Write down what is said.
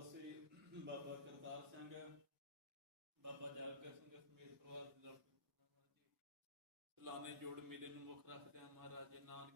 ਬਾਬਾ ਕਰਤਾਰ ਸਿੰਘ, ਬਾਬਾ ਜਾਗਰ ਸਿੰਘ ਸਮੇਤ ਪਰਿਵਾਰ ਦੇ ਦਰਸ਼ਨ ਸਲਾਨੇ ਜੋੜ ਮੇਲੇ ਨੂੰ ਮੁੱਖ ਰੱਖਦਿਆਂ ਮਹਾਰਾਜ ਨਾਨਕ